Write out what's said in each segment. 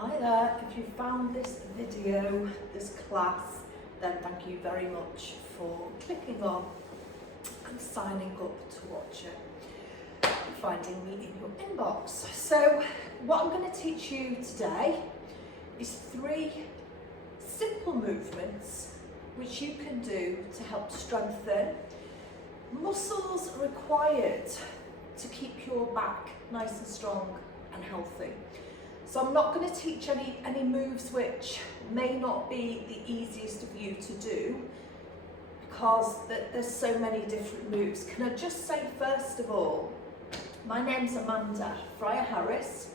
Hi there, if you found this video, this class, then thank you very much for clicking on and signing up to watch it and finding me in your inbox. So what I'm going to teach you today is 3 simple movements which you can do to help strengthen muscles required to keep your back nice and strong and healthy. So I'm not going to teach any moves which may not be the easiest of you to do, because there's so many different moves. Can I just say first of all, my name's Amanda Fryer-Harris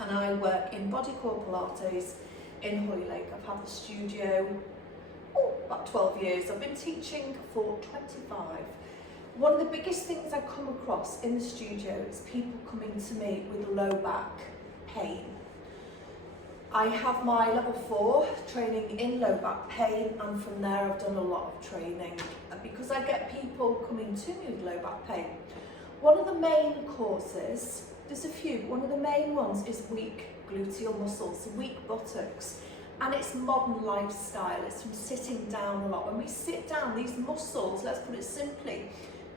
and I work in Body Core Pilates in Hoylake. I've had the studio about 12 years. I've been teaching for 25. One of the biggest things I come across in the studio is people coming to me with low back pain. I have my level 4 training in low back pain, and from there I've done a lot of training because I get people coming to me with low back pain. One of the main causes, there's a few, one of the main ones is weak gluteal muscles, weak buttocks, and it's modern lifestyle. It's from sitting down a lot. When we sit down, these muscles, let's put it simply,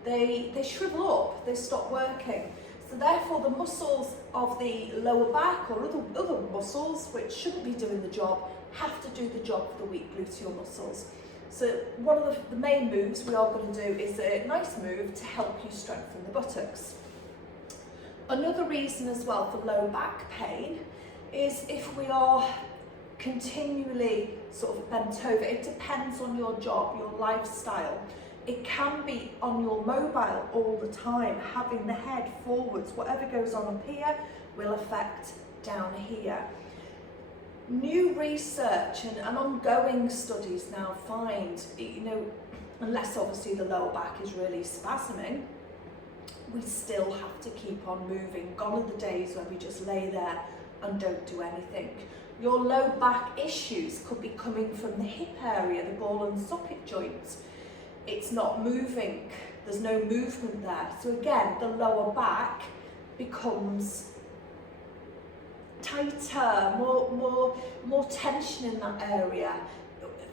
they shrivel up, they stop working. So therefore the muscles of the lower back or other muscles which shouldn't be doing the job have to do the job for the weak gluteal muscles. So one of the main moves we are going to do is a nice move to help you strengthen the buttocks. Another reason as well for low back pain is if we are continually sort of bent over. It depends on your job, your lifestyle. It can be on your mobile all the time, having the head forwards. Whatever goes on up here will affect down here. New research and ongoing studies now find, unless obviously the lower back is really spasming, we still have to keep on moving. Gone are the days where we just lay there and don't do anything. Your low back issues could be coming from the hip area, the ball and socket joints. It's not moving, there's no movement there. So again, the lower back becomes tighter, more tension in that area.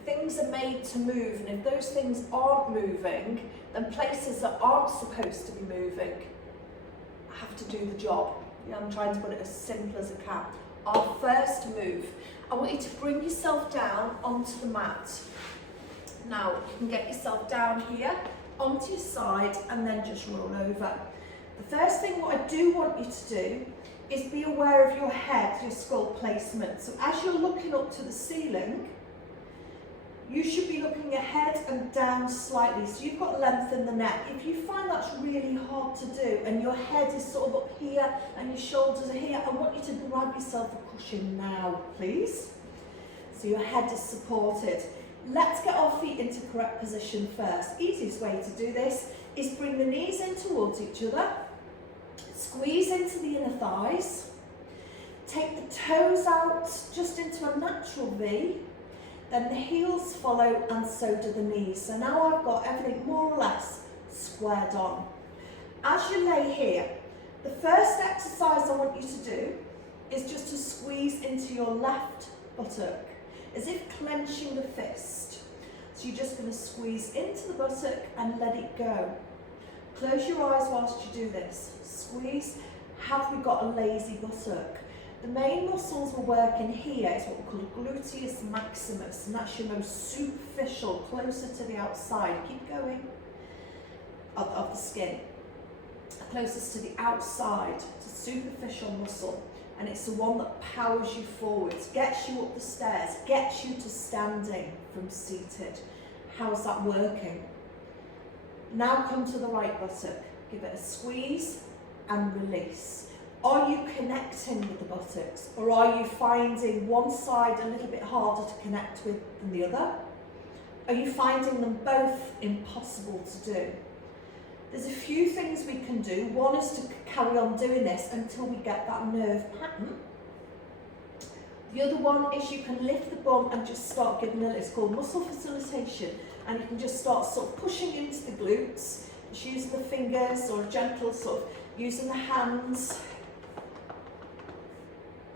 Things are made to move, and if those things aren't moving, then places that aren't supposed to be moving have to do the job. I'm trying to put it as simple as I can. Our first move, I want you to bring yourself down onto the mat. Now you can get yourself down here onto your side and then just roll over. The first thing what I do want you to do is be aware of your head, your skull placement. So as you're looking up to the ceiling, you should be looking ahead and down slightly, so you've got length in the neck. If you find that's really hard to do and your head is sort of up here and your shoulders are here, I want you to grab yourself a cushion now, please. So your head is supported. Let's get our feet into correct position first. Easiest way to do this is bring the knees in towards each other, squeeze into the inner thighs, take the toes out just into a natural V, then the heels follow and so do the knees. So now I've got everything more or less squared on. As you lay here, the first exercise I want you to do is just to squeeze into your left buttock, as if clenching the fist. So you're just going to squeeze into the buttock and let it go. Close your eyes whilst you do this. Squeeze. Have we got a lazy buttock? The main muscles we're working here is what we call gluteus maximus, and that's your most superficial, closer to the outside. Keep going. Of the skin. Closest to the outside. It's a superficial muscle. And it's the one that powers you forwards, gets you up the stairs, gets you to standing from seated. How's that working? Now come to the right buttock. Give it a squeeze and release. Are you connecting with the buttocks, or are you finding one side a little bit harder to connect with than the other? Are you finding them both impossible to do? There's a few things we can do. One is to carry on doing this until we get that nerve pattern. The other one is you can lift the bum and just start giving it, it's called muscle facilitation, and you can just start sort of pushing into the glutes, just using the fingers or a gentle sort of using the hands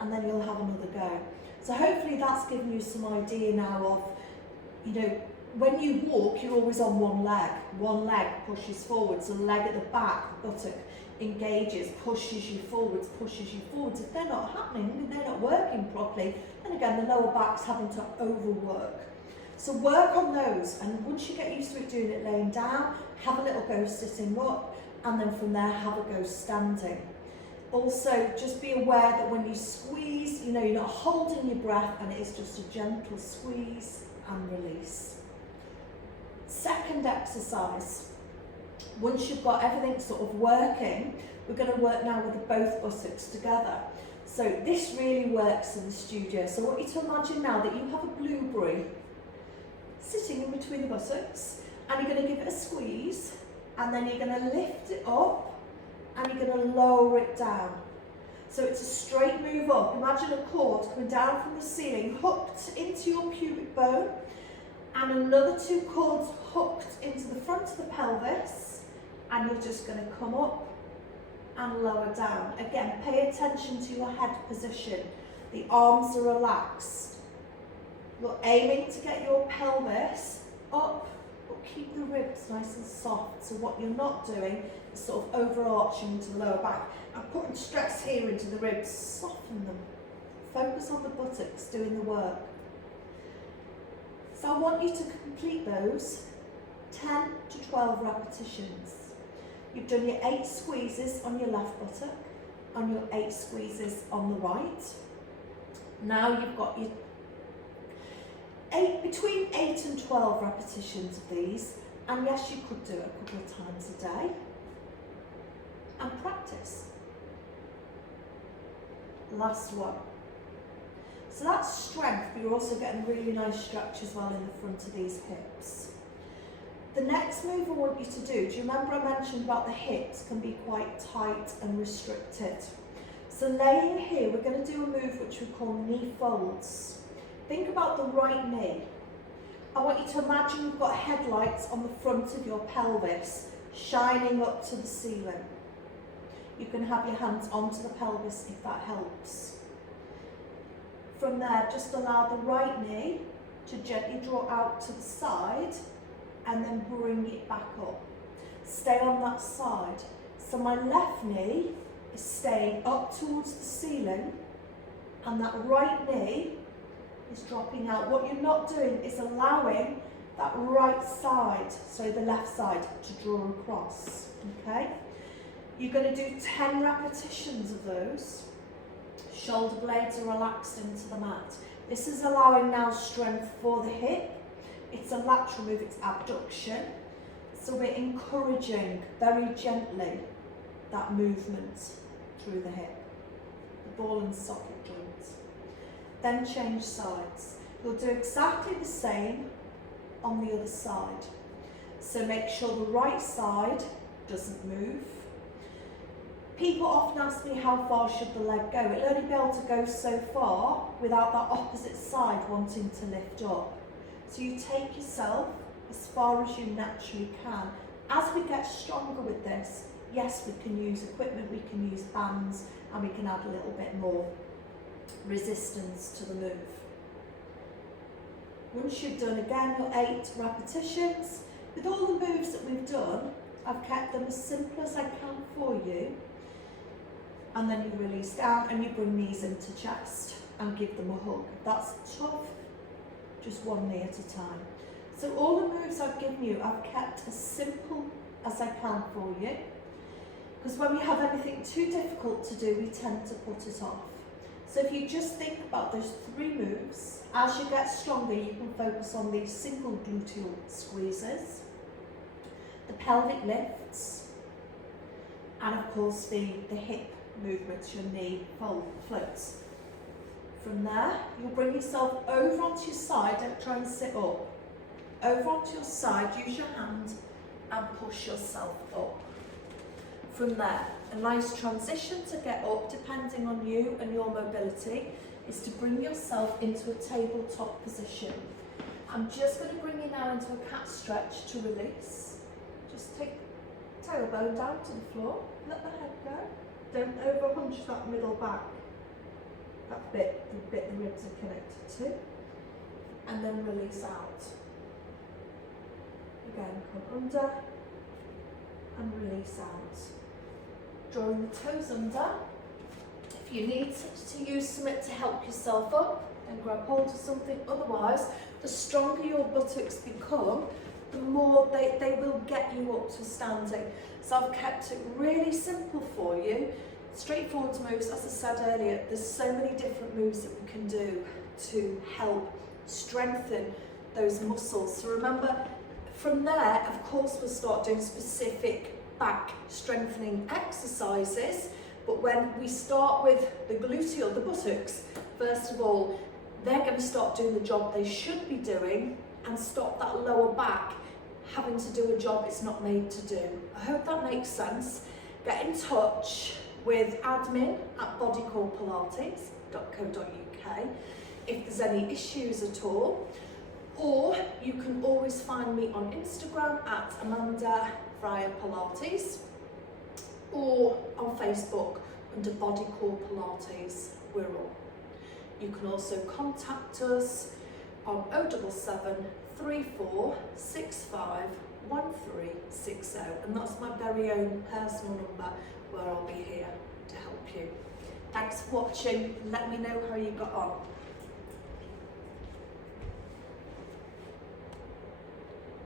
and then you'll have another go. So hopefully that's given you some idea now of, you know, when you walk, you're always on one leg. One leg pushes forwards, the leg at the back, the buttock, engages, pushes you forwards, pushes you forwards. If they're not happening, they're not working properly, then again, the lower back's having to overwork. So work on those, and once you get used to it doing it laying down, have a little go sitting up, and then from there, have a go standing. Also, just be aware that when you squeeze, you know, you're not holding your breath, and it is just a gentle squeeze and release. Second exercise, once you've got everything sort of working, we're going to work now with both buttocks together. So this really works in the studio. So I want you to imagine now that you have a blueberry sitting in between the buttocks, and you're going to give it a squeeze, and then you're going to lift it up, and you're going to lower it down. So it's a straight move up. Imagine a cord coming down from the ceiling, hooked into your pubic bone, and another two cords hooked into the front of the pelvis, and you're just going to come up and lower down. Again, pay attention to your head position. The arms are relaxed. You're aiming to get your pelvis up, but keep the ribs nice and soft. So what you're not doing is sort of overarching into the lower back. And putting stress here into the ribs, soften them. Focus on the buttocks doing the work. So I want you to complete those 10 to 12 repetitions. You've done your 8 squeezes on your left buttock, and your 8 squeezes on the right. Now you've got your between 8 and 12 repetitions of these, and yes, you could do it a couple of times a day, and practice. Last one. So that's strength, but you're also getting really nice stretch as well in the front of these hips. The next move I want you to do you remember I mentioned about the hips can be quite tight and restricted? So laying here, we're going to do a move which we call knee folds. Think about the right knee. I want you to imagine you've got headlights on the front of your pelvis, shining up to the ceiling. You can have your hands onto the pelvis if that helps. From there, just allow the right knee to gently draw out to the side, and then bring it back up. Stay on that side. So my left knee is staying up towards the ceiling, and that right knee is dropping out. What you're not doing is allowing that right side, so the left side, to draw across, okay? You're going to do 10 repetitions of those. Shoulder blades are relaxed into the mat. This is allowing now strength for the hip. It's a lateral move, it's abduction. So we're encouraging very gently that movement through the hip, the ball and socket joints. Then change sides. You'll do exactly the same on the other side. So make sure the right side doesn't move. People often ask me how far should the leg go. It'll only be able to go so far without that opposite side wanting to lift up. So you take yourself as far as you naturally can. As we get stronger with this, yes, we can use equipment, we can use bands, and we can add a little bit more resistance to the move. Once you've done again your 8 repetitions, with all the moves that we've done, I've kept them as simple as I can for you. And then you release down and you bring knees into chest and give them a hug. If that's tough, just one knee at a time. So all the moves I've given you, I've kept as simple as I can for you. Because when we have anything too difficult to do, we tend to put it off. So if you just think about those 3 moves, as you get stronger, you can focus on these single gluteal squeezes, the pelvic lifts, and of course the hip movements, your knee floats. From there, you'll bring yourself over onto your side, don't try and sit up. Over onto your side, use your hand and push yourself up. From there, a nice transition to get up, depending on you and your mobility, is to bring yourself into a tabletop position. I'm just going to bring you now into a cat stretch to release. Just take tailbone down to the floor, let the head go. Don't over hunch that middle back. that bit, the bit the ribs are connected to, and then release out. Again, come under and release out. Drawing the toes under. If you need to use something to help yourself up, then grab hold of something. Otherwise, the stronger your buttocks become, the more they will get you up to standing. So I've kept it really simple for you. Straightforward moves, as I said earlier, there's so many different moves that we can do to help strengthen those muscles. So remember, from there, of course, we'll start doing specific back strengthening exercises. But when we start with the gluteal, the buttocks, first of all, they're going to start doing the job they should be doing and stop that lower back having to do a job it's not made to do. I hope that makes sense. Get in touch with admin@bodycorepilates.co.uk if there's any issues at all, or you can always find me on Instagram at Amanda Fryer Pilates, or on Facebook under Bodycore Pilates Wirral. You can also contact us on 077 34 65 1360, and that's my very own personal number where I'll be here to help you. Thanks for watching. Let me know how you got on.